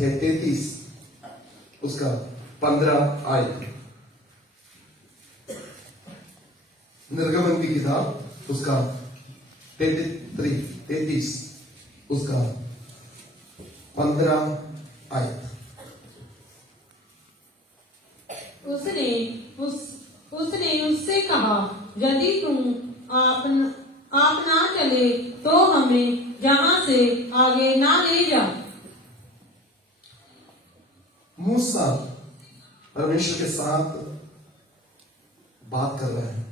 अध्याय 33 उसका 15 आयत। निर्गमन की किताब उसका 33 उसका 15 आयत। उसने उससे कहा, यदि तुम आप ना चले तो हमें जहां से आगे ना ले जा। मूसा परमेश्वर के साथ बात कर रहे हैं।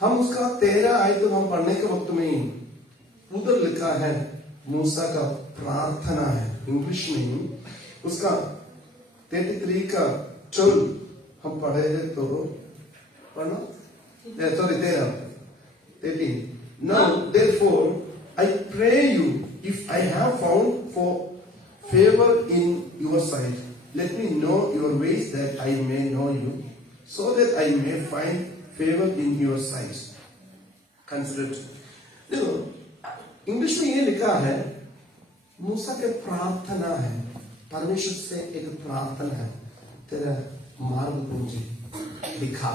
हम उसका 13 आयत हम पढ़ने के वक्त में ही उधर लिखा है मूसा का प्रार्थना है, इंग्लिश में ही उसका 33 का 12 हम पढ़े हैं तो पढ़ना, sorry 13. Now therefore I pray you, if I have found for favor in your sight, let me know your ways that I may know you, so that I may find favor in your sight. Consider it. देखो English में ये लिखा है मूसा के प्रार्थना है, परमेश्वर से एक प्रार्थना है, तेरा मार्ग मुझे दिखा,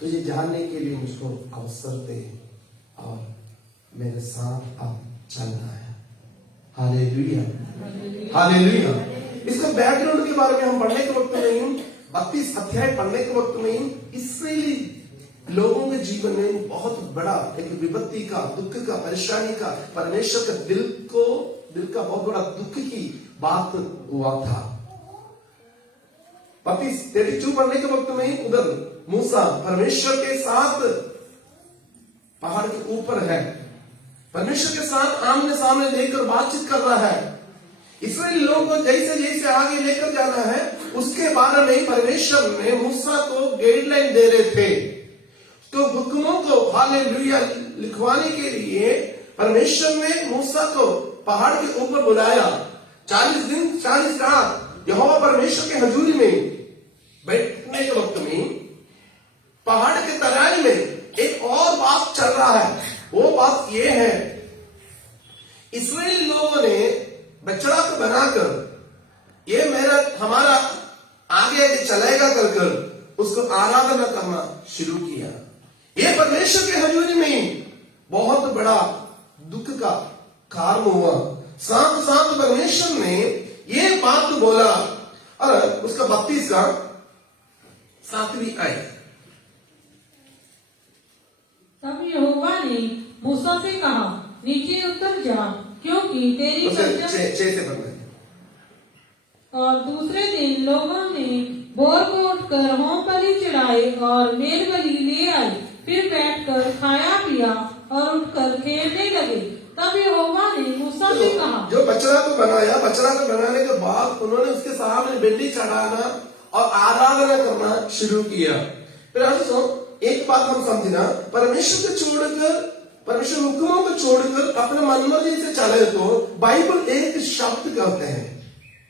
तुझे जानने के लिए मुझको अवसर दे और मेरे साथ अब चलना है। Hallelujah, hallelujah. इसका बैकग्राउंड के बारे में हम पढ़ने के वक्त में 32 अध्याय पढ़ने के वक्त में इस्राएली लोगों के जीवन में बहुत बड़ा एक विपत्ति का, दुख का, परेशानी का, परमेश्वर का दिल का बहुत बड़ा दुख की बात हुआ था। 32 पढ़ने के वक्त में उधर मूसा परमेश्वर के साथ पहाड़ के ऊपर है, परमेश्वर के साथ आमने सामने लेकर बातचीत कर रहा है। इस्राएली लोगों को जैसे जैसे आगे लेकर जाना है उसके बारे में परमेश्वर ने मूसा को गाइडलाइन दे रहे थे। तो हुक्मों को हालेलुया लिखवाने के लिए परमेश्वर ने मूसा को पहाड़ के ऊपर बुलाया। 40 दिन 40 रात यहोवा परमेश्वर के हजूरी में बैठने के वक्त में पहाड़ के तराई में एक और बात चल रहा है। वो बात ये है, इस्राएली लोगों ने बछड़ा को बनाकर ये हमारा आगे आगे चलेगा कर उसको आराधना करना शुरू किया। ये परमेश्वर के हजूरी में बहुत बड़ा दुख का कारण हुआ। साथ साथ परमेश्वर ने ये बात बोला और उसका 32 का 7वीं आयत। तब यहोवा ने मूसा से कहा, नीचे उतर जा, क्योंकि तेरी और दूसरे दिन लोगों ने भोर को उठकर होम बलि चढ़ाए और मेल बलि ले आए, फिर बैठकर खाया पिया और उठकर खेलने लगे। तब यहोवा ने मूसा से कहा, जो बछड़ा को बनाया, बछड़ा को बनाने के बाद उन्होंने उसके सामने बलि चढ़ाना और आराधना करना शुरू किया। फिर एक बात हम समझना, परमेश्वर को छोड़कर, परमेश्वर हुक्मों को छोड़कर अपने मनमर्जी से चले तो बाइबल एक शब्द कहते हैं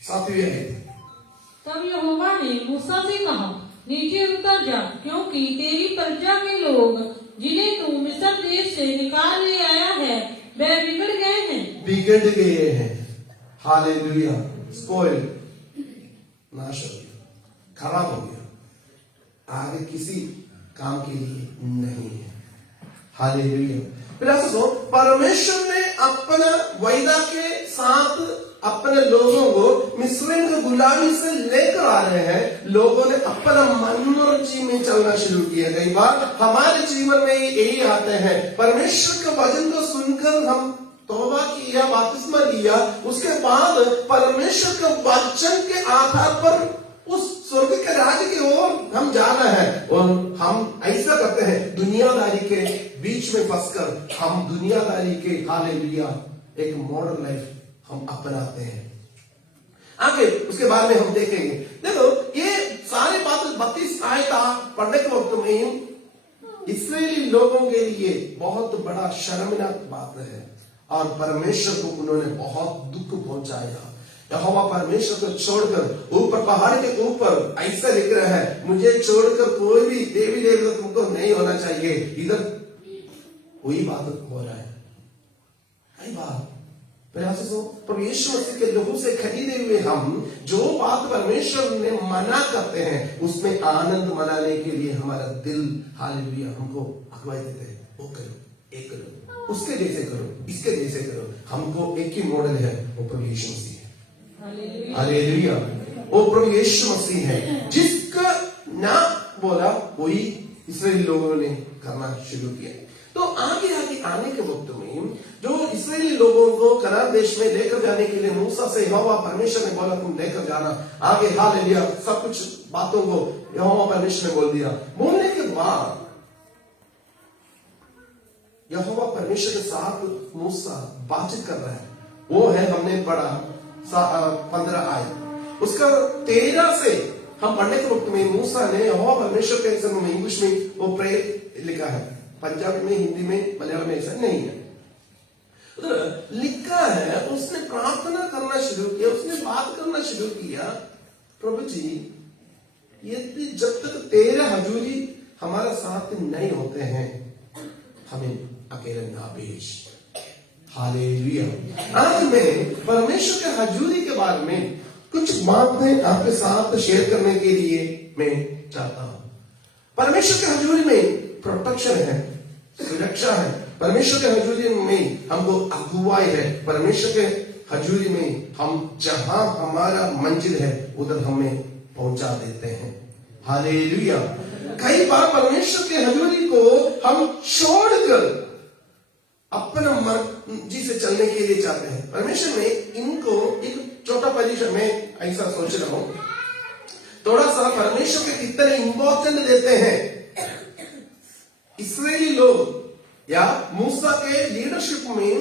7वीं आयत। तब यहोवा ने मूसा से कहा, नीचे उतर जा, क्योंकि तेरी प्रजा के लोग जिन्हें तू मिस्र देश से निकाल ले आया है वे बिगड़ गए हैं। हालेलुया। स्पॉइल, नाश हो गया, खराब हो गया, आगे किसी काम के लिए नहीं है। हालेलुया। फिर ऐसा सो परमेश्वर ने अपना वायदा के साथ अपने लोगों को मिस्र की गुलामी से लेकर आ रहे हैं। लोगों ने अपना मनमर्जी में चलना शुरू किया। कई बार हमारे जीवन में यही आते हैं, परमेश्वर के वचन को सुनकर हम तौबा किया, बपतिस्मा लिया, उसके बाद परमेश्वर के वचन के आधार पर उस स्वर्ग के राज्य की ओर हम जाना है और हम ऐसा करते हैं दुनियादारी के बीच में फंसकर हम दुनियादारी के हालेलुया एक मॉडर्न लाइफ हम अपनाते हैं। आगे उसके बाद में हम देखेंगे। देखो ये सारी बात 32 आयत पढ़ने के वक्त में इस्राएली लोगों के लिए बहुत बड़ा शर्मनाक बात है और परमेश्वर को उन्होंने बहुत दुख पहुंचाया। यहोवा परमेश्वर को छोड़कर ऊपर पहाड़ के ऊपर ऐसा लिख रहा है, मुझे छोड़कर कोई भी देवी देवता तुमको नहीं होना चाहिए। इधर वही बात हो रहा है। कई बार प्रयास हो प्रभु यीशु मसीह के लहू से खरीदे हुए हम जो बात परमेश्वर ने मना करते हैं उसमें आनंद मनाने के लिए हमारा दिल हालेलुया हमको अगुवाई देते हैं। वो करो, एक करो, उसके जैसे करो, इसके जैसे करो। हमको एक ही मॉडल है, वो प्रभु यीशु मसीह है। हालेलुया, वो प्रभु यीशु मसीह है जिसका ना बोला वही इस्राएली लोगों ने करना शुरू किया। तो आगे आगे आने के वक्त में जो इस्राएली लोगों को कनान देश में लेकर जाने के लिए मूसा से यहोवा परमेश्वर ने बोला तुम लेकर जाना आगे, हालेलुया, सब कुछ बातों को यहोवा परमेश्वर ने बोल दिया। बोलने के बाद यहोवा परमेश्वर के साथ मूसा बातचीत कर रहा है। वो है हमने पढ़ा 15 आयत, उसका 13 से हम पढ़ने के वक्त में मूसा ने यहोवा परमेश्वर के समय इंग्लिश में वो प्रेयर लिखा है, पंजाबी में, हिंदी में, मलयालम में ऐसा नहीं है। उधर लिखा है उसने प्रार्थना करना शुरू किया, उसने बात करना शुरू किया, प्रभु जी यदि जब तक तेरे हजूरी हमारा साथ नहीं होते हैं हमें अकेले ना भेज। हालेलुया। आज मैं परमेश्वर के हजूरी के बारे में कुछ बातें आपके साथ शेयर करने के लिए मैं चाहता हूं। परमेश्वर के हजूरी में प्रोटेक्शन है, सुरक्षा है। परमेश्वर के हजूरी में हमको अगुवाई है। परमेश्वर के हजूरी में हम जहां हमारा मंजिल है उधर हमें पहुंचा देते हैं। हालेलुया। कई बार परमेश्वर के हजूरी को हम छोड़कर अपना मर्जी से चलने के लिए चाहते हैं। परमेश्वर ने इनको एक छोटा पोजीशन में ऐसा सोच रहा हूं, थोड़ा सा परमेश्वर के कितने इंपॉर्टेंट देते हैं इस्राएली लोग या मूसा के लीडरशिप में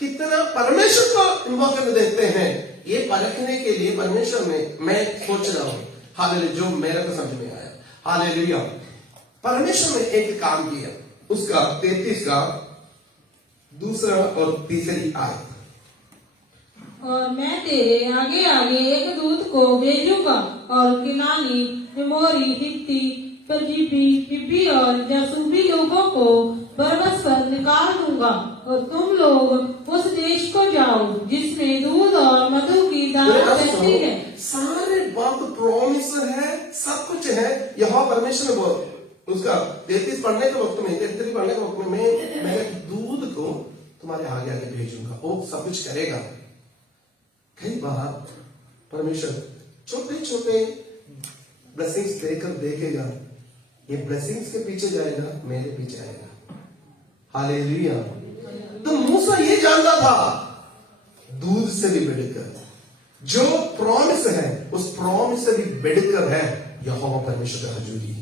कितना परमेश्वर को इंपॉर्टेंट देते हैं, ये परखने के लिए परमेश्वर में मैं सोच रहा हूं। हालेलुया, जो मेरे को समझ में आया। हालेलुया। परमेश्वर ने एक काम किया, उसका 33 का दूसरा और तीसरी आयत। और मैं तेरे आगे आगे एक दूत को भेजूंगा और किनानी, एमोरी, हित्ती, परजीवी, हिब्बी और जासूबी लोगों को बरबस पर निकाल दूंगा और तुम लोग उस देश को जाओ जिसमें दूध और मधु की धारा बहती है। सारे बात प्रॉमिस है, सब कुछ है। यहोवा परमेश्वर ने बोल उसका 33 पढ़ने के वक्त में, 33 पढ़ने के वक्त में मैं दूध को तुम्हारे आगे आगे भेजूंगा, वो सब कुछ करेगा। कई बार परमेश्वर छोटे छोटे ब्लेसिंग्स देकर देखेगा, ये ब्लेसिंग्स के पीछे जाएगा, मेरे पीछे आएगा। हालेलुया। तो मूसा ये जानता था दूध से भी बढ़कर जो प्रॉमिस है उस प्रॉमिस से भी बढ़कर है यहोवा परमेश्वर का हजूरी।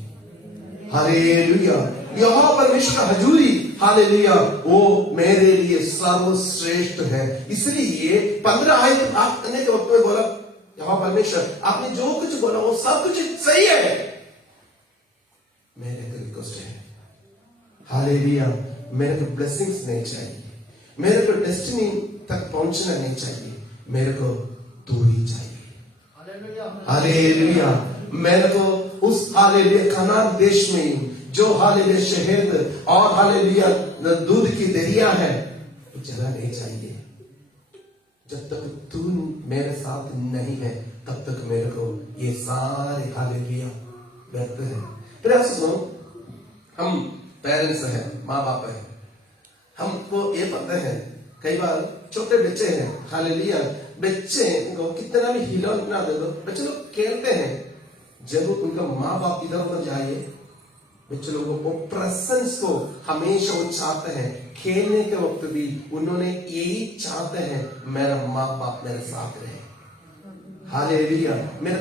हालेलुया। यहोवा परमेश्वर का हजूरी, हालेलुया, वो मेरे लिए सर्वश्रेष्ठ है। इसलिए 15 आयत आपने के वक्त में बोला यहोवा परमेश्वर आपने जो कुछ बोला वो सब कुछ सही है, मेरे को रिक्वेस्ट है। हालेलुया। मेरे को ब्लेसिंग्स नहीं चाहिए, मेरे को डेस्टिनी तक पहुंचना नहीं चाहिए, मेरे को दूरी चाहिए। हालेलुया। मेरे को उस हालेलुया कनान देश में जो हालेलुया शहद और हालेलुया दूध की दरिया है जगह नहीं चाहिए। जब तक तू मेरे साथ नहीं है तब तक मेरे को ये सारे हालेलुया व्यर्थ है। फिर आप सुनो, हम पेरेंट्स हैं, माँ बाप हैं, हमको ये पता है कई बार छोटे बच्चे हैं, हालेलुया, बच्चे को कितना भी हिलौना दे दो बच्चे लोग खेलते हैं। जब उनका माँ बाप इधर उधर जाए बच्चे लोगों को प्रेजेंस को हमेशा वो चाहते हैं। खेलने के वक्त भी उन्होंने यही चाहते हैं मेरा माँ बाप मेरे साथ रहे। हालेलुया। मेरे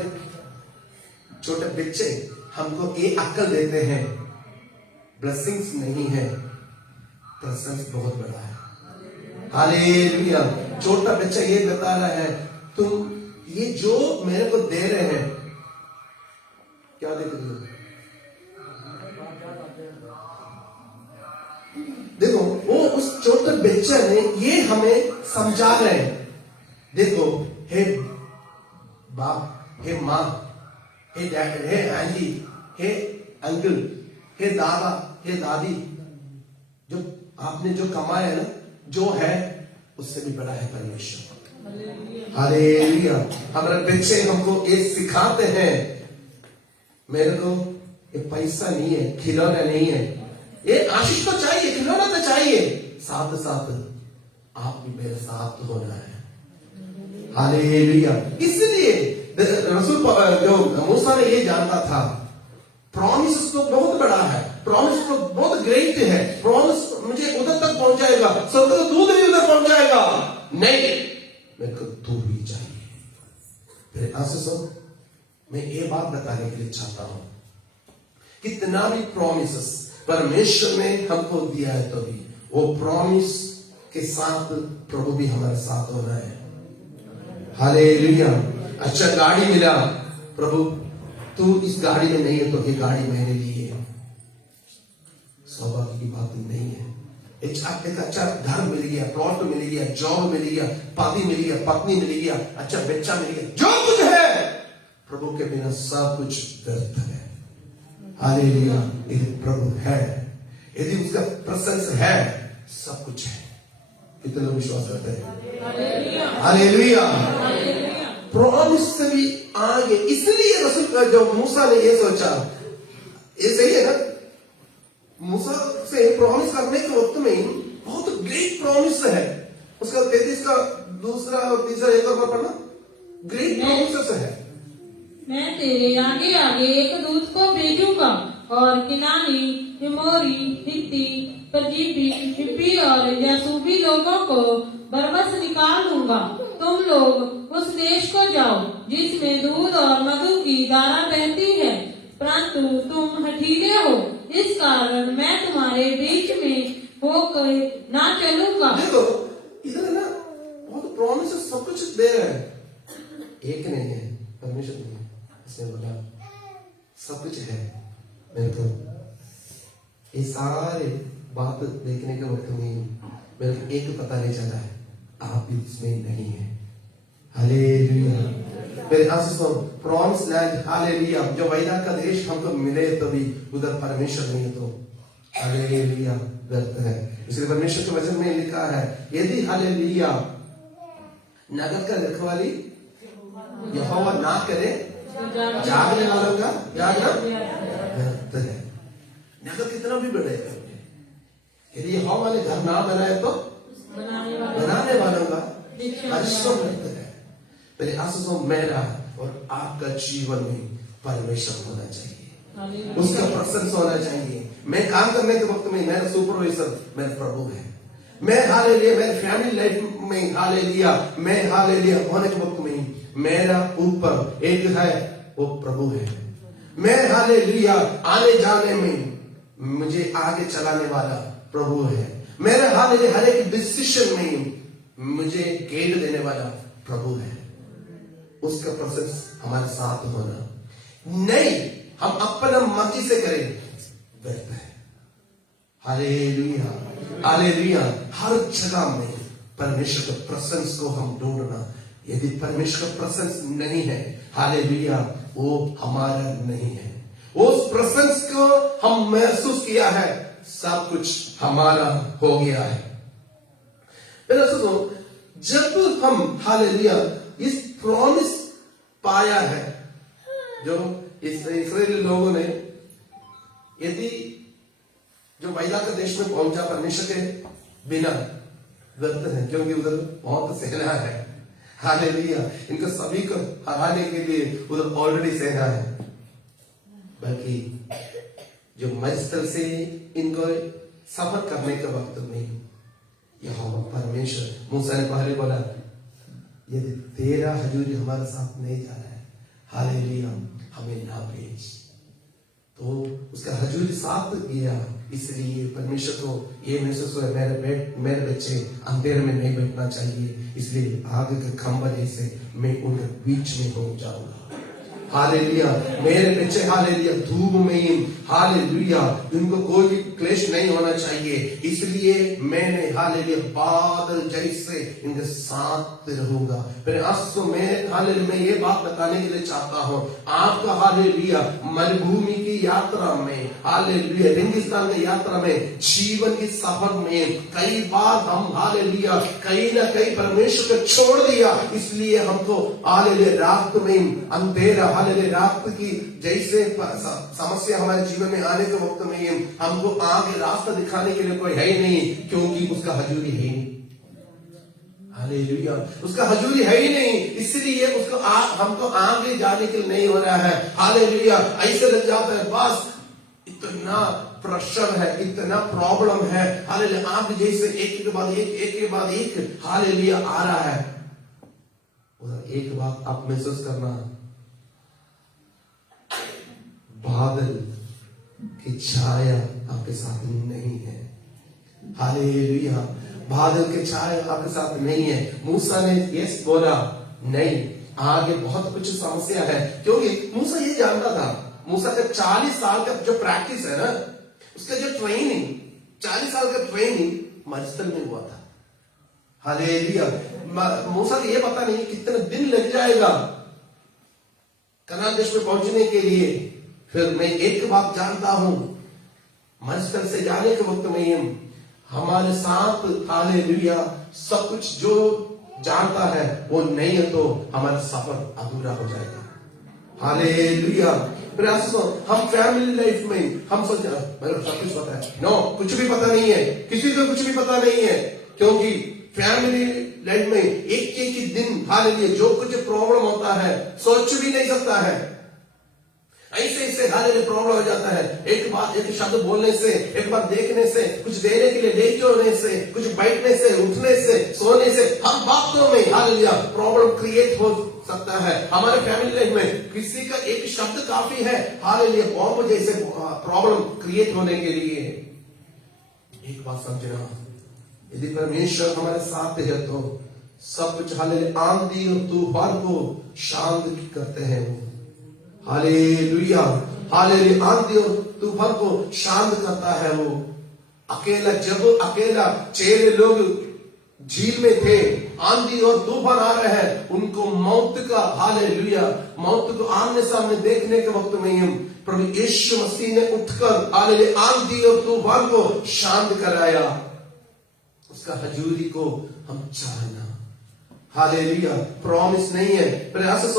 छोटे बच्चे हमको ये अक्ल देते हैं ब्लेसिंग्स नहीं है, प्रेजेंस बहुत बड़ा है। हालेलुया। छोटा बच्चा ये बता रहा है तुम ये जो मेरे को दे रहे हैं क्या देख रही हो? देखो वो उस छोटे बच्चे ने ये हमें समझा रहे हैं। देखो हे बाप, हे माँ, हे डैड, हे आंटी, हे अंकल, हे दादा, हे दादी, जो आपने जो कमाया है ना, जो है उससे भी बड़ा है परमेश्वर। हालेलुया। हमारे बच्चे हमको ये सिखाते हैं, मेरे को ये पैसा नहीं है, खिलौना नहीं है, ये आशीष तो चाहिए, खिलौना तो चाहिए, साथ साथ आप भी मेरे साथ होना है। हालेलुया। इसलिए रसूल जो मूसा ने ये जानता था, प्रॉमिस तो बहुत बड़ा है, प्रॉमिस तो बहुत ग्रेट है, प्रॉमिस मुझे उधर तक पहुंचाएगा, स्वर्ग का दूध भी उधर पहुंचाएगा, नहीं मेरे को दूध भी चाहिए। फिर आशीषों, मैं ये बात बताने के लिए चाहता हूं, कितना भी प्रॉमिसेस परमेश्वर ने हमको दिया है, तो भी वो प्रॉमिस के साथ प्रभु भी हमारे साथ होना है। हालेलुया। अच्छा गाड़ी मिला, प्रभु तू इस गाड़ी में नहीं है तो ये गाड़ी मेरे लिए है, सौभाग्य की बात नहीं है। एक अच्छा घर मिल गया, प्लॉट मिल गया, जॉब मिल गया, पति मिल गया, पत्नी मिल गया, अच्छा बच्चा मिल गया, जो कुछ है प्रभु के बिना सब कुछ व्यर्थ है। हालेलुया। यदि प्रभु है, यदि उसका प्रेजेंस है, सब कुछ है। कितने लोग विश्वास करते हैं? हालेलुया। प्रॉमिस से भी आगे, इसलिए रसूल जो मूसा ने ये सोचा, ये सही है ना, मूसा से प्रॉमिस करने के वक्त में बहुत ग्रेट प्रॉमिस है। उसका 33 का दूसरा और तीसरा एक और पढ़ना, ग्रेट प्रॉमिस है। मैं तेरे आगे आगे एक दूत को भेजूंगा और किनानी, हिमोरी, हित्ती, परजीवी, हिब्बी और यासूबी लोगों को बरबस निकाल दूंगा। तुम लोग उस देश को जाओ जिसमें दूध और मधु की धारा बहती है, परंतु तुम हठीले हो, इस कारण मैं तुम्हारे बीच में होकर ना चलूंगा। देखो इधर ना बहुत प्रॉमिस सब कुछ दे रहा है, एक नहीं है, परमेश्वर नहीं है, इसने बोला सब कुछ है। मेरे को ये सारे बात देखने के वक्त में मेरे को एक पता नहीं चला है, आप भी इसमें नहीं है। हालेलुया। मेरे आशीषों, प्रॉमिस लैंड, हालेलुया, जो वायदा का देश हमको मिले तो भी उधर परमेश्वर नहीं है तो हालेलुया व्यर्थ है। इसलिए परमेश्वर के वचन में लिखा है, यदि हालेलुया नगर का रखवाली यहोवा ना करे, जागने वालों का जागना व्यर्थ है। नगर कितना भी बड़े, यदि यहोवा ने घर ना बनाए तो बनाने वालों का परिश्रम व्यर्थ है। मेरे आशीषों, मेरा और आपका जीवन में परमेश्वर होना चाहिए, उसका प्रेजेंस होना चाहिए। मैं काम करने के वक्त में मेरा सुपरवाइजर मेरा प्रभु है, मैं हालेलुया मेरे फैमिली लाइफ में हालेलुया, मैं हालेलुया होने के वक्त में मेरा ऊपर एक है, वो प्रभु है। मैं हालेलुया आने जाने में मुझे आगे चलाने वाला प्रभु है। मेरे हालेलुया हर एक डिसीजन में मुझे गाइड देने वाला प्रभु है। उसका प्रोसेस हमारे साथ होना नहीं, हम अपना मर्जी से करें व्यर्थ है। Hallelujah hallelujah. हर जगह में परमेश्वर के प्रेजेंस को हम ढूंढना, यदि परमेश्वर का प्रेजेंस नहीं है, हालेलुया, वो हमारा नहीं है। उस प्रेजेंस को हम महसूस किया है, सब कुछ हमारा हो गया है। मेरा सुनो, जब हम हालेलुया इस प्रॉमिस पाया है, जो इस्राएली लोगों ने, यदि जो वायदा के देश में पहुंचा परमेश्वर के बिना व्यर्थ है, क्योंकि उधर बहुत सेना है। हालेलुया, इनको सभी को हराने के लिए उधर ऑलरेडी सेना है। बल्कि जो मरुस्थल से इनको सफर करने के वक्त में यहोवा परमेश्वर, मूसा ने पहले बोला, यदि तेरा हजूरी हमारे साथ नहीं जा रहा है, हालेलुया, हमें ना भेज। तो उसका हजूरी साथ गया, इसलिए परमेश्वर को ये महसूस हुआ, मेरे बच्चे अंधेरे में नहीं बैठना चाहिए, इसलिए आग के खंभा जैसे मैं उनके बीच में हो जाऊंगा। हालेलुया। मेरे बच्चे हालेलुया धूप में हालेलुया उनको कोई भी क्लेश नहीं होना चाहिए, इसलिए मैंने हालेलुया बादल जैसे इनके साथ रहूंगा। फिर अस्त में हालेलुया मैं ये बात बताने के लिए चाहता हूँ, आपका हालेलुया मरुभूमि की यात्रा में, हालेलुया रेगिस्तान की यात्रा में, जीवन की सफर में कई बार हम हालेलुया कहीं ना कहीं परमेश्वर को छोड़ दिया, इसलिए हमको हालेलुया रात में अंधेरा हालेलुया रात की जैसे समस्या हमारे जीवन में आने के वक्त में हमको आगे रास्ता दिखाने के लिए कोई है ही नहीं, क्योंकि उसका हजूरी है ही नहीं। हालेलुया उसका हजूरी है ही नहीं, इसलिए उसको हमको आगे जाने के लिए नहीं हो रहा है। हालेलुया ऐसे लग जाता है बस इतना प्रेशर है, इतना प्रॉब्लम है, हालेलुया आग जैसे एक के बाद एक हालेलुया आ रहा है। उधर एक बात आप महसूस करना, बादल की छाया आपके साथ नहीं है। हालेलुया बादल की छाया आपके साथ नहीं है। मूसा ने यस बोला नहीं, आगे बहुत कुछ समस्या है, क्योंकि मूसा ये जानता था, मूसा का 40 साल का जो प्रैक्टिस है ना, उसका जो ट्रेनिंग 40 साल का ट्रेनिंग मरुस्थल में हुआ था। हालेलुया मूसा को ये पता नहीं कितने दिन लग जाएगा कनान देश में पहुंचने के लिए। फिर मैं एक बात जानता हूं, मरुस्थल से जाने के वक्त में हमारे साथ हालेलुया सब कुछ जो जानता है वो नहीं है तो हमारा सफर अधूरा हो जाएगा। हालेलुया हम फैमिली लाइफ में हम सोचते मेरे सब कुछ पता है, नो कुछ भी पता नहीं है, किसी को कुछ भी पता नहीं है, क्योंकि फैमिली लाइफ में एक दिन हालेलुया जो कुछ प्रॉब्लम होता है सोच भी नहीं सकता है। ऐसे हालेलुया प्रॉब्लम हो जाता है, एक बात एक शब्द बोलने से, एक बार देखने से, कुछ देने के लिए लेके होने से, कुछ बैठने से, उठने से, सोने से, हर बातों में हालेलुया प्रॉब्लम क्रिएट हो सकता है। हमारे फैमिली लाइफ में किसी का एक शब्द काफी है हालेलुया बॉम्ब जैसे प्रॉब्लम क्रिएट होने के लिए। एक बात समझना, यदि परमेश्वर हमारे साथ है तो सब कुछ हालेलुया आंधी और तूफान को शांत करते हैं वो। हालेलुया हालेलुया आंधी और तूफान को शांत करता है वो। अकेला 6 लोग झील में थे, आंधी और तूफान आ रहे हैं, उनको मौत का हालेलुया मौत को आमने सामने देखने के वक्त में प्रभु यीशु मसीह ने उठकर हालेलुया आंधी और तूफान को शांत कराया। उसका हजूरी को हम चाहना, हालेलुया प्रॉमिस नहीं है, प्रयास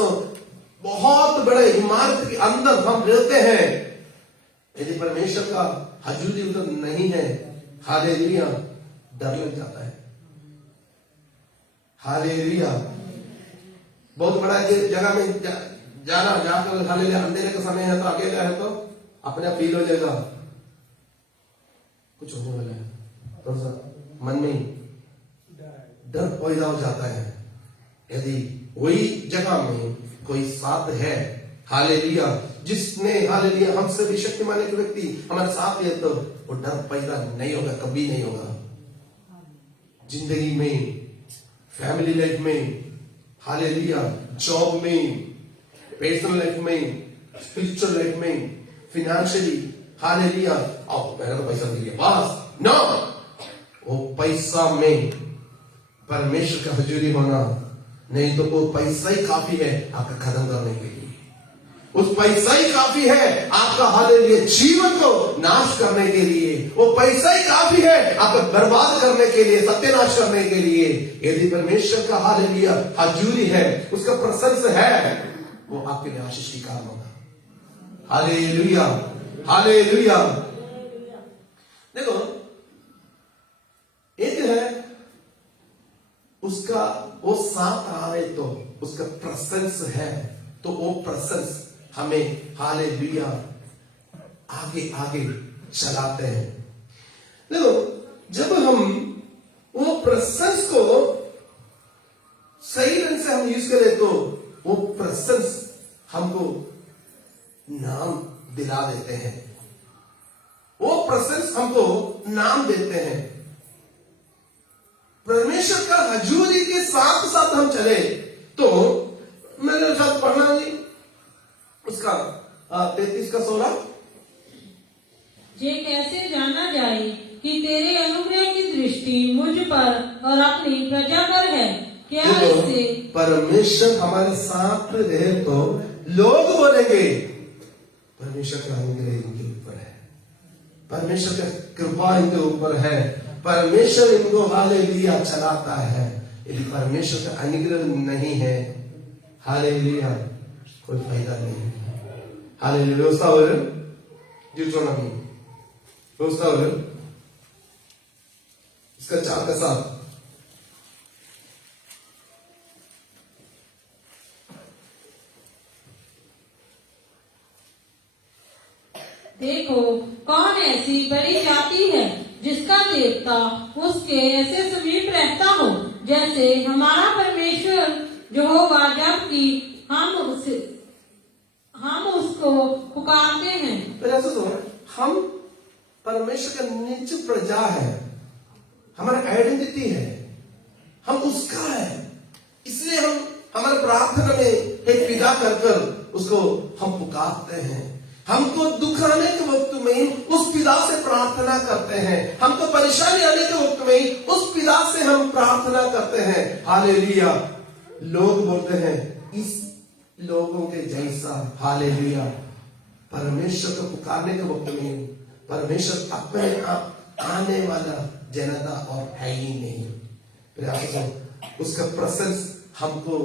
बहुत बड़े इमारत के अंदर हम रहते हैं, यदि परमेश्वर का हजूरी उधर नहीं है हालेलुया डर लग जाता है। हालेलुया बहुत बड़ा जगह में जाना, जाकर हालेलुया अंधेरे का समय है तो अकेला है तो अपने आप फील हो जाएगा कुछ होने वाला है, थोड़ा सा मन में डर पैदा हो जाता है। यदि वही जगह में कोई साथ है हालेलुया जिसने हालेलुया हमसे भी शक्तिमान एक व्यक्ति हमारे साथ है तो वो डर पैदा नहीं होगा, कभी नहीं होगा। जिंदगी में, फैमिली लाइफ में हालेलुया, जॉब में, पर्सनल लाइफ में, स्पिरिचुअल लाइफ में, फिनेंशियली हालेलुया अब मेरा तो पैसा नहीं है बस, नो वो पैसा में परमेश्वर का हजूरी होना, नहीं तो वो पैसा ही काफी है आपका खत्म करने के लिए, उस पैसा ही काफी है आपका हालेलुया जीवन को नाश करने के लिए, वो पैसा ही काफी है आपको बर्बाद करने के लिए, सत्यानाश करने के लिए। यदि परमेश्वर का हालेलुया हजूरी है, उसका प्रेजेंस है, वो आपके लिए आशीष की कारण होगा। Hallelujah hallelujah. देखो एक है उसका वो साथ आए तो उसका प्रेजेंस है, तो वो प्रेजेंस हमें हालेलुया आगे आगे चलाते हैं। देखो जब हम वो प्रेजेंस को सही ढंग से हम यूज करें तो वो प्रेजेंस हमको नाम दिला देते हैं, वो प्रेजेंस हमको नाम देते हैं। परमेश्वर का हजूरी के साथ साथ हम चले तो मेरे साथ पढ़ना जी 33 का 16। ये कैसे जाना जाए कि तेरे अनुग्रह की दृष्टि मुझ पर और अपनी प्रजा पर है? क्या इससे परमेश्वर हमारे साथ रहे तो लोग बोलेंगे परमेश्वर का अनुग्रह इनके ऊपर है, परमेश्वर का कृपा इनके ऊपर है, परमेश्वर इनको हालेलुया चलाता है। यदि परमेश्वर का अनुग्रह नहीं है, हालेलुया, कोई फायदा नहीं। हालेलुया। व्यवस्था हो रही ड्यूट्रोनॉमी, व्यवस्था हो रही इसका 4 का 7। देखो, कौन ऐसी बड़ी जाति है जिसका देवता उसके ऐसे समीप रहता हो, जैसे हमारा परमेश्वर यहोवा, जबकि हम उसको पुकारते हैं। तो ऐसा तो हम परमेश्वर का निज प्रजा है, हमारा आइडेंटिटी है, हम उसका है, इसलिए हम हमारे प्रार्थना में एक विदा कर कर उसको हम पुकारते हैं। हमको दुख आने के वक्त में उस पिता से प्रार्थना करते हैं, हमको परेशानी आने के वक्त में उस पिता से हम प्रार्थना करते हैं। हालेलुया। लोग बोलते हैं इस लोगों के जैसा, हालेलुया, परमेश्वर को पुकारने के वक्त में परमेश्वर अपने आप आने वाला जनता और है ही नहीं। उसका प्रेजेंस हमको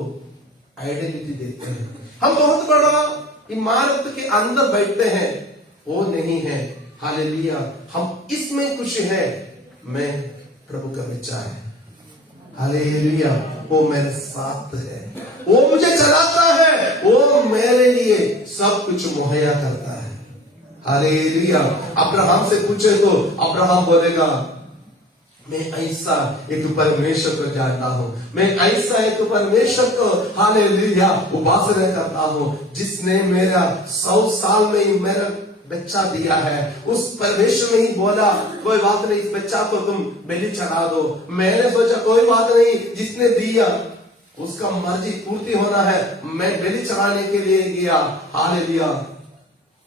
आइडेंटिटी देते हैं। हम बहुत बड़ा इमारत के अंदर बैठते हैं, वो नहीं है। हालेलुया। हम इसमें खुश है, मैं प्रभु का बच्चा है। हालेलुया। वो मेरे साथ है, वो मुझे चलाता है, वो मेरे लिए सब कुछ मुहैया करता है। हालेलुया। अब्राहम से पूछे तो अब्राहम बोलेगा मैं ऐसा एक परमेश्वर को जानता हूँ, मैं ऐसा एक परमेश्वर को हालेलुया उपासना करता हूँ जिसने मेरा 100 साल में ही मेरा बच्चा दिया है। उस परमेश्वर ने ही बोला कोई बात नहीं, इस बच्चा को तुम बलि चढ़ा दो। मैंने सोचा कोई बात नहीं, जिसने दिया उसका मर्जी पूर्ति होना है, मैं बलि चढ़ाने के लिए गया। हालेलुया।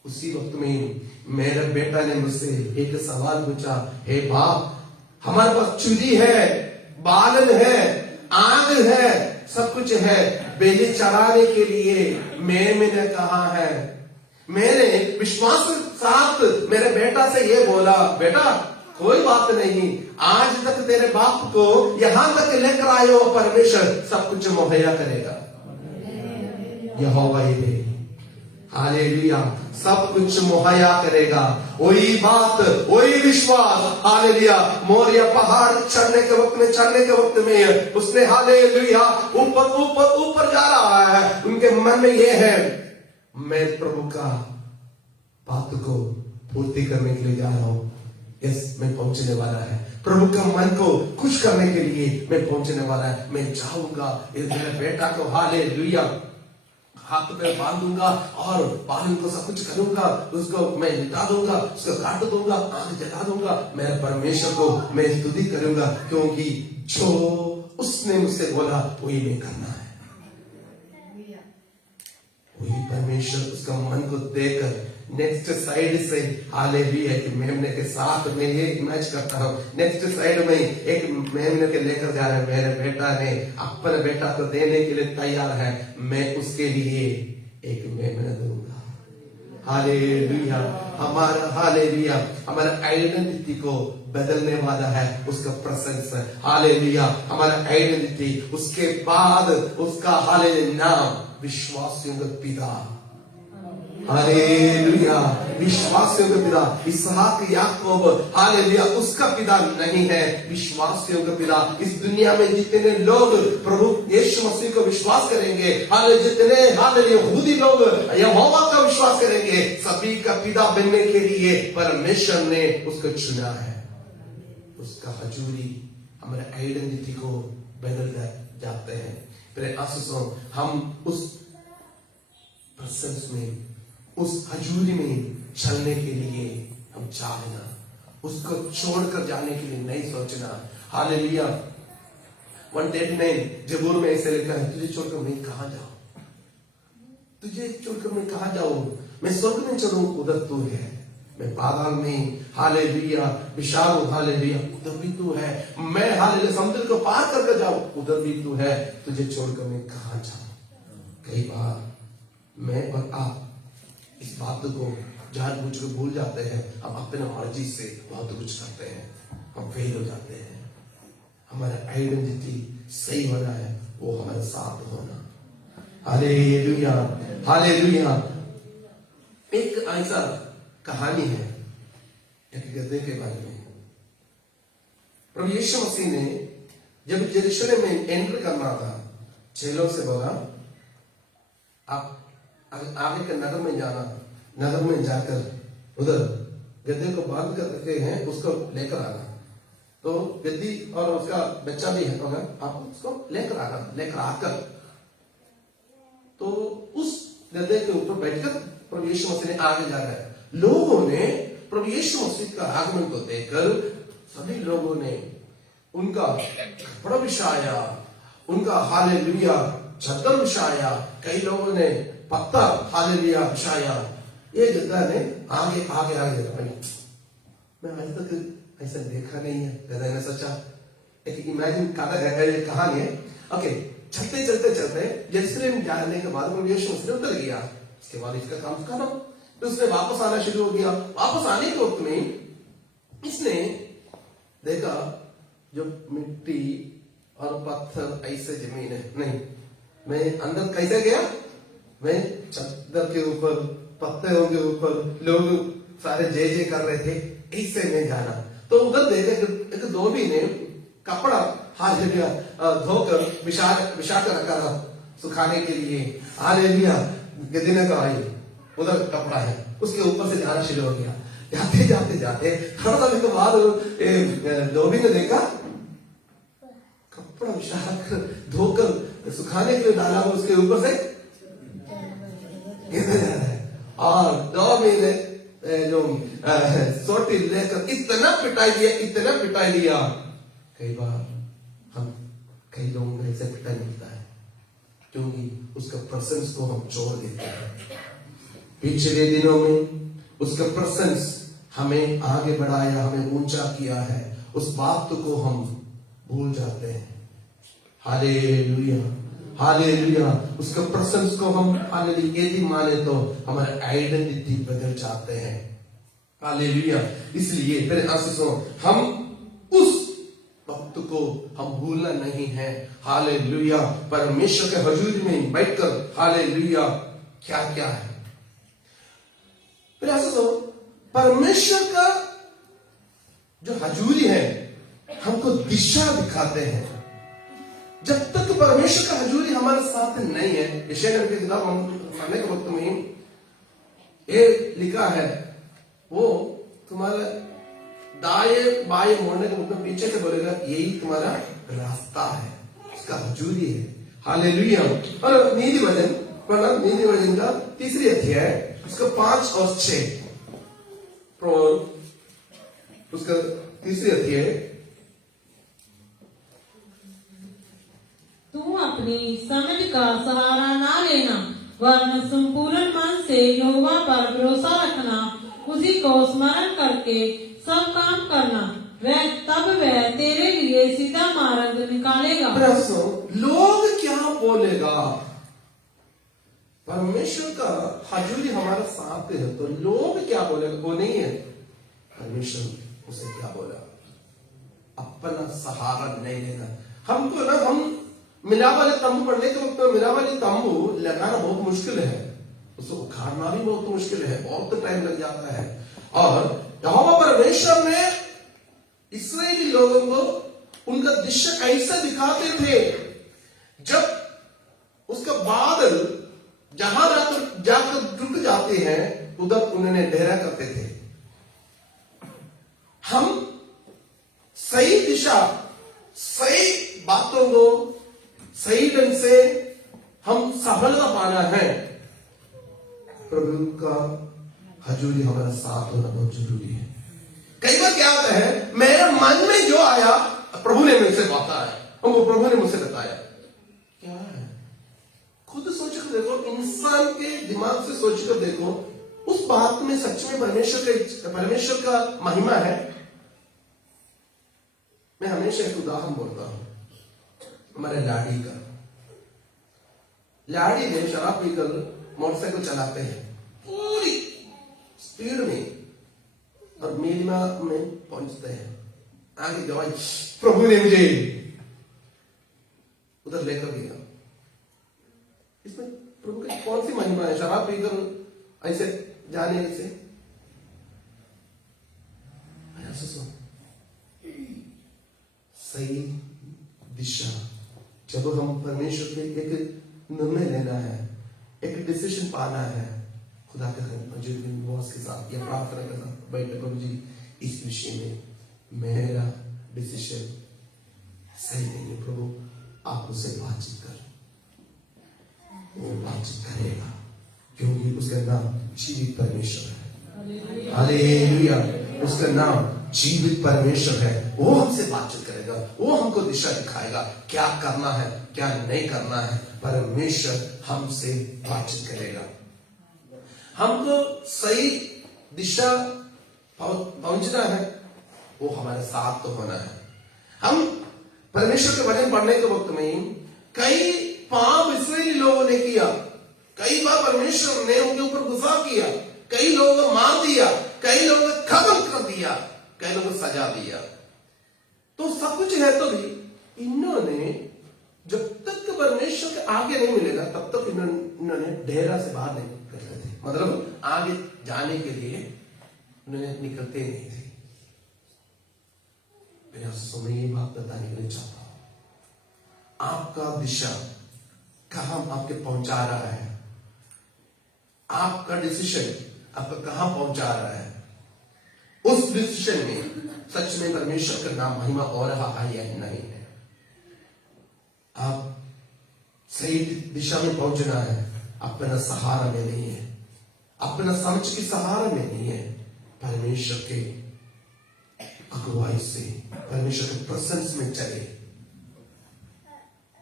उसी वक्त में मेरे बेटा ने मुझसे एक सवाल पूछा, हे बाप, हमारे पास चूल्ही है, बालन है, आग है, सब कुछ है, बलि चढ़ाने के लिए मैंने कहा है। मैंने विश्वास के साथ मेरे बेटा से ये बोला, बेटा कोई बात नहीं, आज तक तेरे बाप को यहां तक लेकर आए हो, परमेश्वर सब कुछ मुहैया करेगा। यहोवा यीरे, हालेलुया, सब कुछ मुहैया करेगा। वही बात, वही विश्वास, हालेलुया। मोरिया पहाड़ चढ़ने के वक्त में उसने हालेलुया ऊपर ऊपर ऊपर जा रहा है। उनके मन में ये है, मैं प्रभु का बात को पूर्ति करने के लिए जा रहा हूं। यस, मैं पहुंचने वाला है, प्रभु का मन को खुश करने के लिए मैं पहुंचने वाला है। मैं जाऊंगा, मेरे बेटा को हालेलुया हाथ पे बांधूंगा और बालन को सब कुछ करूंगा, उसको मैं लिटा दूंगा, उसको काट दूंगा, आग जला दूंगा, मेरे परमेश्वर को मैं स्तुति करूंगा, क्योंकि जो उसने मुझसे बोला वही मैं करना है। वही परमेश्वर उसका मन को देकर नेक्स्ट साइड से हालेलुया कि मेमने के साथ में ये इमेज करता हूं। नेक्स्ट साइड में एक मेमने के लेकर जा रहे हैं, मेरे बेटा ने अपने बेटा को देने के लिए तैयार है, मैं उसके लिए एक मेमना दूंगा। हालेलुया। हमारा हालेलुया हमारा आइडेंटिटी को बदलने वाला है उसका प्रेजेंस। हालेलुया। हमारा आइडेंटिटी, उसके बाद उसका हालेलुया नाम विश्वासियों का पिता। हालेलुया। विश्वासियों का पिता इसहाक याकूब, हालेलुया, उसका पिता नहीं है, विश्वासियों का पिता। इस दुनिया में जितने लोग प्रभु यीशु मसीह को विश्वास करेंगे, हालेलुया, जितने हालेलुया यहूदी लोग यहोवा का विश्वास करेंगे, सभी का पिता बनने के लिए परमेश्वर ने उसको चुना है। उसका हजूरी हमारे आइडेंटिटी को बदल जाते हैं। फिर आंसू हम उस प्रेजेंस में, उस हजूरी में चलने के लिए हम चाहना, उसको छोड़कर जाने के लिए नहीं सोचना। हालेलुया। 139 जबूर में ऐसे लिखा है, तुझे छोड़कर मैं कहां जाऊं, तुझे छोड़कर मैं कहां जाऊं, मैं स्वर्ग में चलूं, उधर तू है। मैं पाताल में, हालेलुया, विशाल हूं, हालेलुया, उधर भी तू है। मैं हालेलुया समुद्र को पार करके जाऊं, उधर भी तू है। तुझे छोड़कर मैं कहां जाऊं। कई बार मैं और आप इस बात को जानबूझकर भूल जाते हैं। हम अपने मर्जी से बहुत कुछ करते हैं, हम फेल हो जाते हैं। हमारा आइडेंटिटी सही होना है, वो हमारे साथ होना। Hallelujah, hallelujah. एक ऐसा कहानी है एक गधे के बारे में। प्रभु यीशु मसीह ने जब यरूशलेम में एंटर करना था, चेलों से बोला आप आगे के नगर में जाना, नगर में जाकर उधर गधे को बांध कर रखे हैं, उसको लेकर आना। तो गद्दी और उसका बच्चा भी है, होगा, आप उसको लेकर आना। लेकर आकर तो उस गधे के ऊपर बैठकर प्रभु यीशु मसीह ने आगे जा रहा है। लोगों ने प्रभु यीशु मसीह का आगमन को देखकर सभी लोगों ने उनका कपड़ा बिछाया, उनका हालेलुया चादर बिछाया, कई लोगों ने पत्थर हालेलुया बिछाया। ये गधा ने आगे आगे आगे मैं आज तक ऐसा देखा नहीं है। गधा ने सोचा, एक इमेजिन कहानी है। ओके, चलते चलते चलते यरूशलेम जाने के बाद प्रभु यीशु मसीह उतर गया। इसके बाद इसका काम खत्म, तो उसने वापस आना शुरू हो गया। वापस आने के वक्त में इसने देखा जो मिट्टी और पत्थर ऐसे जमीन है, नहीं, मैं अंदर कैसे गया? मैं चादर के ऊपर, पत्थरों के ऊपर लोग सारे जय जय कर रहे थे, ऐसे मैं जाना। तो उधर देखा एक धोबी ने कपड़ा हालेलुया धोकर बिछा कर रखा था सुखाने के लिए। हालेलुया, गधे ने कहा उधर कपड़ा है, उसके ऊपर से जाना शुरू हो गया। जाते जाते जाते थोड़ा सा के बाद धोबी ने देखा कपड़ा बिछा कर धोकर सुखाने के लिए डाला, उसके ऊपर से गिरने जा रहा है। और धोबी ने जो सोटी लेकर इतना पिटाई दिया, इतना पिटाई दिया। कई बार हम कई लोगों को ऐसे पिटाई मिलता है क्योंकि उसका प्रेजेंस को हम छोड़ देते हैं। पिछले दिनों में उसका प्रेजेंस हमें आगे बढ़ाया, हमें ऊंचा किया है, उस बात को हम भूल जाते हैं। Hallelujah, hallelujah. उसका प्रेजेंस को हम हालेलुया यदि माने तो हमारे आइडेंटिटी बदल जाते हैं। हालेलुया। इसलिए मेरे आशीषों, हम उस वक्त को हम भूलना नहीं है। हालेलुया। परमेश्वर के हजूरी में बैठकर हालेलुया क्या क्या है। परमेश्वर का जो हजूरी है हमको दिशा दिखाते हैं। जब तक परमेश्वर का हजूरी हमारे साथ नहीं है, यशायाह नबी की किताब हम पढ़ने के वक्त में ये लिखा है, वो तुम्हारा दाएं बाएं मोड़ने के मतलब पीछे से बोलेगा यही तुम्हारा रास्ता है, उसका हजूरी है। हालेलुया। और नीति वचन पढ़ना, नीति वचन का 3 अध्याय उसका 5 और 6, उसका 3 अध्याय। तू अपनी समझ का सहारा ना लेना, वरन संपूर्ण मन से यहोवा पर भरोसा रखना, उसी को स्मरण करके सब काम करना, तब वह तेरे लिए सीधा मार्ग निकालेगा। लोग क्या बोलेगा? परमेश्वर का हजूरी हमारे साथ है तो लोग क्या बोलेगा? वो नहीं है, परमेश्वर उसे क्या बोला? अपना सहारा नहीं लेना। हमको ना, हम मिला वाले तंबू पढ़ने के वक्त मिला वाले तंबू लगाना बहुत मुश्किल है, उसको उखाड़ना भी बहुत मुश्किल है, बहुत टाइम लग जाता है। और यहोवा परमेश्वर ने इस्राएली लोगों को उनका दिशा ऐसा दिखाते थे, जब उसका बादल जहां जाकर रुक जाते हैं उधर उन्होंने डेरा करते थे। हम सही दिशा, सही बातों को सही ढंग से हम सफलता पाना है, प्रभु का हजूरी हमारा साथ होना बहुत जरूरी है। कई बार क्या होता है, मेरे मन में जो आया प्रभु ने मुझसे बताया, हमको प्रभु ने मुझसे बताया, क्या है? खुद सोच कर देखो, इंसान के दिमाग से सोच कर देखो, उस बात में सच में परमेश्वर का महिमा है। मैं हमेशा एक उदाहरण बोलता हूं, हमारे लाड़ी का। लाड़ी ने शराब पीकर मोटरसाइकिल चलाते हैं पूरी स्पीड में और मीलिमा में पहुंचते हैं। आगे गवाही, प्रभु ने मुझे उधर लेकर गया। इसमें प्रभु की कौन सी महिमा है? शराब पीकर ऐसे जाने से सही दिशा। जब हम परमेश्वर के एक निर्णय लेना है, एक डिसीजन पाना है, खुदा के बॉस के साथ या प्रार्थना के साथ बैठे, प्रभु जी इस विषय में मेरा डिसीजन सही नहीं है, प्रभु आप उससे बातचीत कर। वो बातचीत करेगा क्योंकि उसका नाम जीवित परमेश्वर है। हालेलुया, उसका नाम जीवित परमेश्वर है। वो हमसे बातचीत करेगा, वो हमको दिशा दिखाएगा, क्या करना है क्या नहीं करना है। परमेश्वर हमसे बातचीत करेगा, हमको सही दिशा पहुंचना है, वो हमारे साथ तो होना है। हम परमेश्वर के वचन पढ़ने के वक्त में कई पाप इस्राएली लोगों ने किया, कई बार परमेश्वर ने उनके ऊपर गुस्सा किया, कई लोगों को मार दिया, कई लोगों को खत्म कर दिया, कई लोगों को सजा दिया। तो सब कुछ है तो भी इन्होंने जब तक परमेश्वर के आगे नहीं मिलेगा तब तक इन्होंने डेरा से बाहर नहीं निकलते थे, मतलब आगे जाने के लिए उन्होंने निकलते नहीं थे। मैं आपसे ये बात बताने के लिए चाहता हूं, आपका दिशा कहां आपके पहुंचा रहा है, आपका डिसीजन आपको कहां पहुंचा रहा है, उस डिसीजन में सच में परमेश्वर का नाम महिमा हो रहा है या नहीं है। आप सही दिशा में पहुंचना है, अपना सहारा में नहीं है, अपना समझ की सहारा में नहीं है, परमेश्वर के अगुवाई से, परमेश्वर के प्रेजेंस में चले।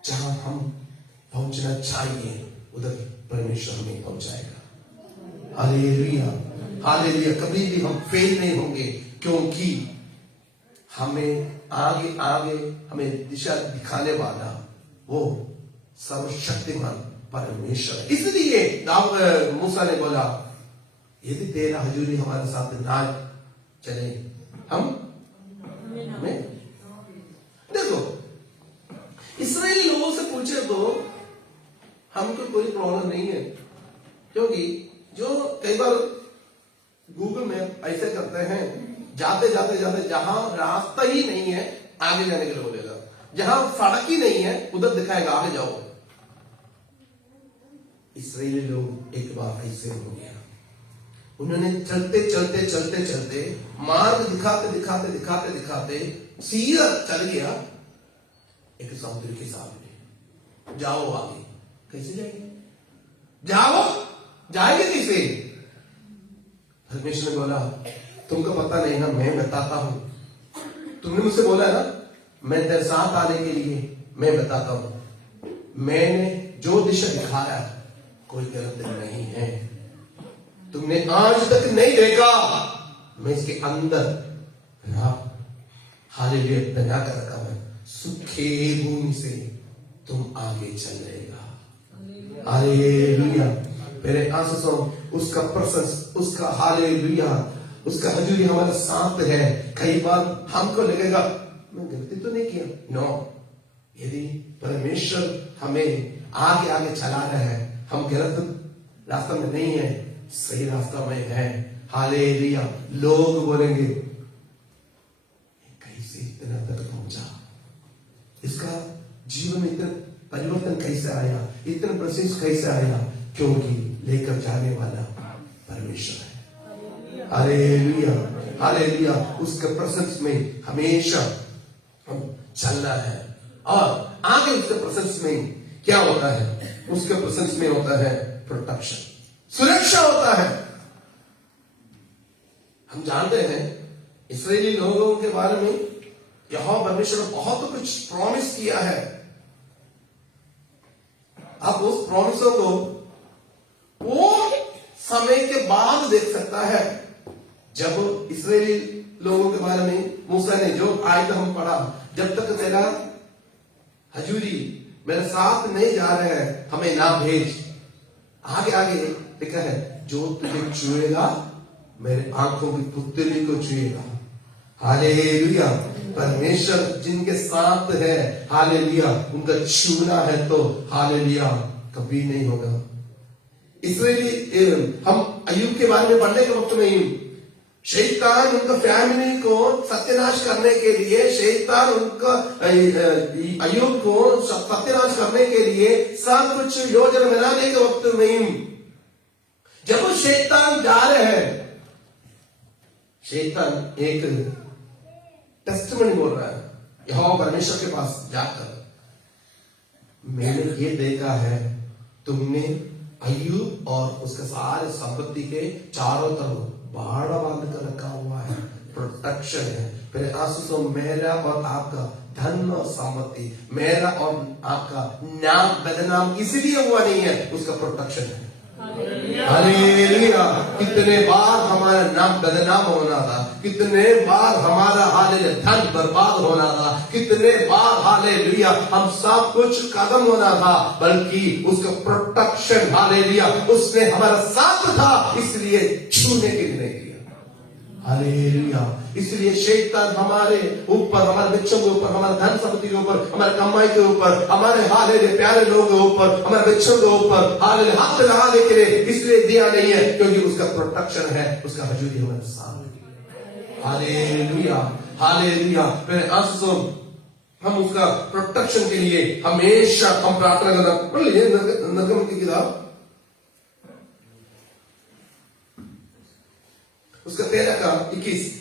जहां हम पहुंचना चाहिए उधर परमेश्वर हमें पहुंचाएगा। Hallelujah, hallelujah. कभी भी हम फेल नहीं होंगे क्योंकि हमें आगे आगे हमें दिशा दिखाने वाला वो सर्वशक्तिमान परमेश्वर है। इसलिए मूसा ने बोला, यदि तेरा हजूरी हमारे साथ ना चले हमें देखो, इस्राएली लोगों से पूछे तो हमको कोई प्रॉब्लम नहीं है, क्योंकि जो कई बार गूगल मैप ऐसे करते हैं, जाते जाते जाते जहां रास्ता ही नहीं है आगे जाने के लिए बोलेगा, जहां सड़क ही नहीं है उधर दिखाएगा आगे जाओ। इस्राएली लोग एक बार ऐसे हो गया, उन्होंने चलते चलते चलते चलते मार्ग दिखाते दिखाते दिखाते दिखाते सीधा चल गया एक समुद्र के सामने। जाओ आगे, कैसे जाएंगे? जाओ, जाएंगे कैसे? परमेश्वर ने बोला, तुमको पता नहीं ना, मैं बताता हूं। तुमने मुझसे बोला ना मैं तेरे साथ आने के लिए मैं बताता हूं। मैंने जो दिशा दिखाया कोई गलत नहीं है, तुमने आज तक नहीं देखा, मैं इसके अंदर हालेलुया बना कर रखा है, सूखे भूमि से तुम आगे चलेगा। हालेलुया। मेरे आंसू उसका प्रशंस, उसका हालेलुया, उसका हजूरी हमारे साथ है। कई बार हमको लगेगा मैं गलती तो नहीं किया, नो। यदि परमेश्वर हमें आगे आगे चला रहा है, हम गलत रास्ता में नहीं है, सही रास्ता में है। हालेलुया। लोग बोलेंगे कैसे इतना तक पहुंचा, इसका जीवन में इतना परिवर्तन कैसे आया, इतना प्रोसेस कैसे आया? क्योंकि लेकर जाने वाला परमेश्वर है। Hallelujah, hallelujah. उसके प्रेजेंस में हमेशा हम चलना है। और आगे उसके प्रेजेंस में क्या होता है? उसके प्रेजेंस में होता है प्रोटेक्शन, सुरक्षा होता है। हम जानते हैं इस्राएली लोगों के बारे में यहोवा परमेश्वर ने बहुत कुछ प्रॉमिस किया है। अब उस प्रॉमिसों को वो समय के बाद देख सकता है। जब इस्राएली लोगों के बारे में मूसा ने जो आयत हम पढ़ा, जब तक तेरा हजूरी मेरे साथ नहीं जा रहे हैं, हमें ना भेज। आगे आगे लिखा है, जो तुझे छुएगा मेरे आंखों की पुतली को छुएगा। हालेलुया। परमेश्वर जिनके साथ है, हालेलुया, उनका छूना है तो हालेलुया कभी नहीं होगा। इसलिए हम अय्यूब के बारे में पढ़ने के वक्त में शैतान उनका फैमिली को सत्यानाश करने के लिए, शैतान उनका अय्यूब को सत्यानाश करने के लिए सब कुछ योजना बनाने के वक्त में जब शैतान जा रहे हैं, शैतान एक टेस्टमनी बोल रहा है यहोवा परमेश्वर के पास जाकर, मैंने ये देखा है तुमने अय्यूब और उसके सारे संपत्ति के चारों तरफ बाड़ा बांध कर रखा हुआ है, प्रोटेक्शन है। फिर आंसू मेरा और आपका धन और संपत्ति, मेरा और आपका नाम बदनाम इसलिए हुआ नहीं है, उसका प्रोटेक्शन है। हालेलुया। कितने बार हमारा नाम बदनाम होना था, कितने बार हमारा हालेलुया धन बर्बाद होना था, कितने बार हालेलुया हम सब कुछ खत्म होना था, बल्कि उसका प्रोटेक्शन हालेलुया उसने हमारा साथ था, इसलिए छूने के लिए नहीं किया। हालेलुया। इसलिए शैतान हमारे ऊपर, हमारे बच्चों के ऊपर, हमारे धन संपत्ति के ऊपर, हमारे कमाई के ऊपर, हमारे हालेलुया प्यारे लोगों के ऊपर, हमारे बच्चों के ऊपर हालेलुया हाथ लगाने के लिए इसलिए दिया नहीं है क्योंकि उसका प्रोटेक्शन है, उसका हजूरी हमारे सामने। हालेलुया। हालेलुया। फिर आंसू हम उसका प्रोटेक्शन के लिए हमेशा हम प्रार्थना करना। पढ़ लीजिए निर्गम की किताब उसका 13 का 21।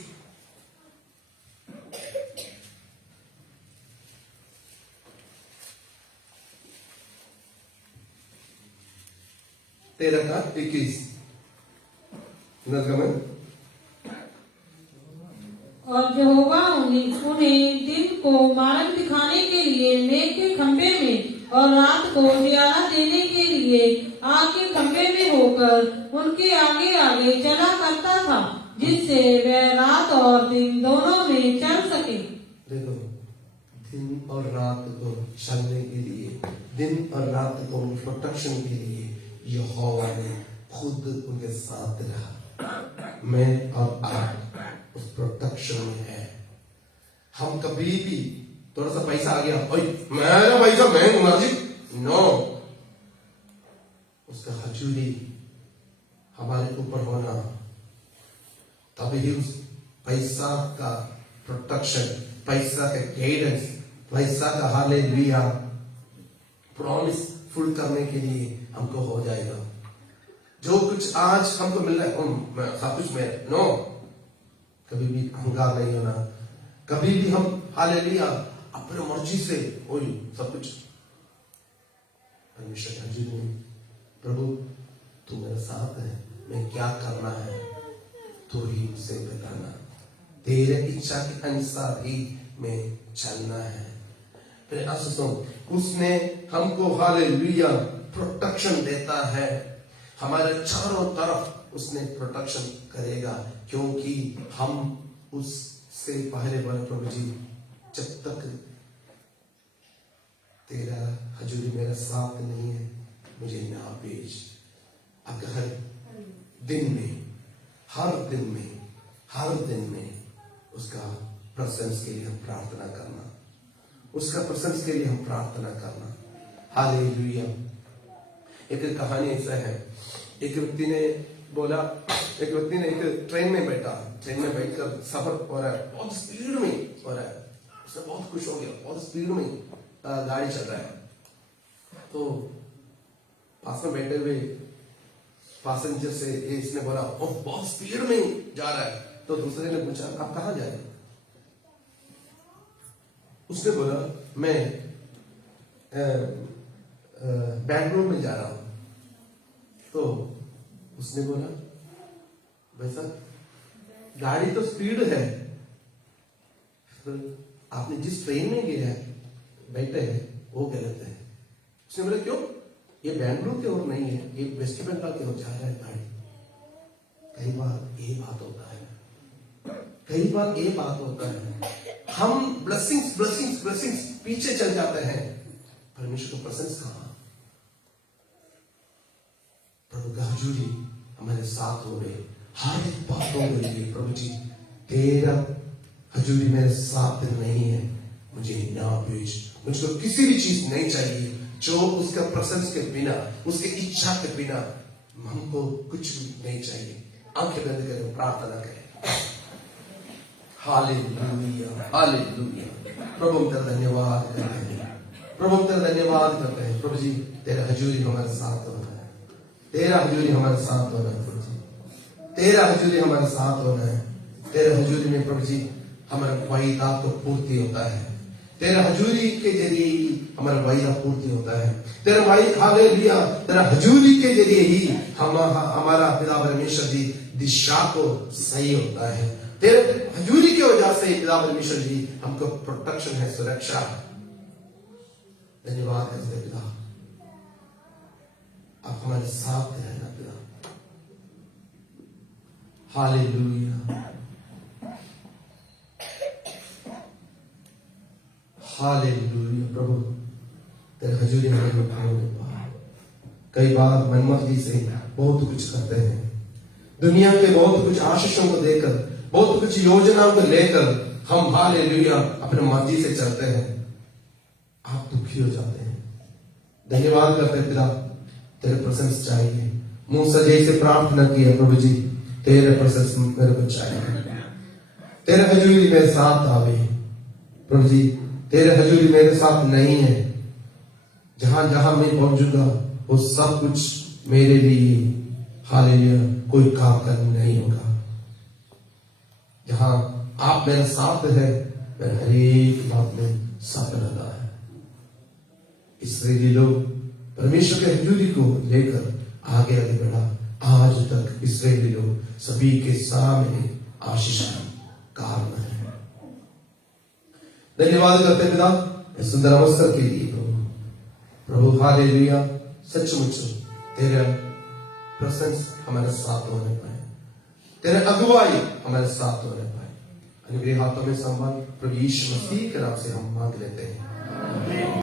निर्गमन। और यहोवा उन्हें दिन को मार्ग दिखाने के लिए मेघ के खंभे में और रात को उजियारा देने के लिए आग के खंभे में होकर उनके आगे आगे चला करता था, जिससे वह रात और दिन दोनों में चल सके। देखो, दिन और रात को चलने के लिए, दिन और रात को प्रोटेक्शन के लिए यहोवा ने खुद उनके साथ रहा। मैं और आप उस प्रोटेक्शन में है। हम कभी भी थोड़ा सा पैसा आ गया, मेरा पैसा मैं मर्जी, नो, उसका हजूरी हमारे ऊपर होना, तभी उस पैसा का प्रोटेक्शन, पैसा का गाइडेंस, पैसा का हालेलुया प्रॉमिस फुल करने के लिए हमको हो जाएगा। जो कुछ आज हमको मिल रहा है सब कुछ में नो, कभी भी अहंकार नहीं होना, कभी भी हम हालेलुया अपने मर्जी से कोई सब कुछ परमेश्वर का हजूरी में, प्रभु तू मेरे साथ है, मैं क्या करना है तो ही मुझसे बताना, तेरे इच्छा के अनुसार ही मैं चलना है। फिर उसने हमको हालेलुया प्रोटेक्शन देता है, हमारे चारों तरफ उसने प्रोटेक्शन करेगा, क्योंकि हम उससे पहले बोले प्रभु जी जब तक तेरा हजूरी मेरे साथ नहीं है मुझे ना भेज। अब हर दिन में, हर दिन में, हर दिन में उसका प्रशंस के लिए हम प्रार्थना करना, उसका प्रशंस के लिए हम प्रार्थना करना। हालेलुया। एक कहानी ऐसा है, एक व्यक्ति ने बोला, एक व्यक्ति ने एक ट्रेन में बैठा, ट्रेन में बैठकर सफर हो रहा है, बहुत स्पीड में हो रहा है, उसने बहुत खुश हो गया, बहुत स्पीड में गाड़ी चल रहा है, तो पास में बैठे हुए पैसेंजर से इसने बोला बहुत स्पीड में जा रहा है, तो दूसरे ने पूछा आप कहाँ जा रहे हैं? उसने बोला मैं बेंगलुरु में जा रहा हूं। तो उसने बोला वैसा गाड़ी तो स्पीड है, तो आपने जिस ट्रेन में गया है बैठे हैं वो गलत है। उसने बोला क्यों? ये बेंगलुरु की ओर नहीं है, ये वेस्ट बंगाल की ओर जा रहा है गाड़ी। कई बार ये बात होता है, कई बार ये बात होता है, हम ब्लेसिंग्स ब्लेसिंग्स ब्लेसिंग्स पीछे चल जाते हैं, परमेश्वर का प्रेजेंस कहां? प्रभु का हजूरी हमारे साथ हो रहे, हर एक बातों के लिए प्रभु जी तेरा हजूरी मेरे साथ नहीं है, मुझे ना भेज, मुझको किसी भी चीज नहीं चाहिए जो उसका प्रेजेंस के बिना, उसके इच्छा के बिना हमको कुछ भी नहीं चाहिए। आंखें बंद करें, प्रार्थना करें। Hallelujah, hallelujah. प्रभु हम तेरा धन्यवाद करते हैं, प्रभु हम तेरा धन्यवाद करते हैं। प्रभु जी तेरा हजूरी हमारे साथ होना है, तेरा हजूरी हमारे साथ होना है। प्रभु जी तेरा हजूरी हमारे साथ होना है। तेरे हजूरी में प्रभु जी हमारा वायदा तो पूर्ति होता है, तेरा हजूरी के जरिए ही हमारा वायदा पूर्ति होता है। तेरा हालेलुया, तेरा हजूरी के जरिए ही हमारा पिता परमेश्वर जी दिशा को सही होता है। तेरे हजूरी की वजह से पिता परमेश्वर जी हमको प्रोटेक्शन है, सुरक्षा है। धन्यवाद है पिता, आप हमारे साथ रहना पिता। Hallelujah, hallelujah. प्रभु तेरे हजूरी में उठाओगे। कई बार मनमर्जी से बहुत कुछ करते हैं, दुनिया के बहुत कुछ आशीषों को देकर, बहुत कुछ योजनाओं को लेकर हम हालेलुया अपने मर्जी से चलते हैं, आप दुखी हो जाते हैं। धन्यवाद करते हैं पिता, तेरे प्रेजेंस चाहिए। मूसा जैसे प्रार्थना की है प्रभु जी, तेरे प्रेजेंस मेरे को चाहिए, तेरे हजूरी मेरे साथ आवे। प्रभु जी तेरे हजूरी मेरे साथ नहीं है, जहां जहां मैं पहुंचूंगा वो सब कुछ मेरे लिए हालेलुया कोई काम करना नहीं होगा। जहां आप मेरे साथ है, मैं हर एक बात में सफल रहता है। इसलिए लोग परमेश्वर के हजूरी को लेकर आगे आगे बढ़ा। आज तक इसराइली लोग सभी के सामने आशीष का कारण है। धन्यवाद करते पिता इस सुंदर अवसर के लिए। प्रभु हालेलुया, सचमुच तेरा प्रेजेंस हमारे साथ होने पाए, तेरे अगुवाई हमारे साथ होने पाए। अनुग्रह हाथों में संभाल प्रभु यीशु मसीह के नाम से हम मांग लेते हैं।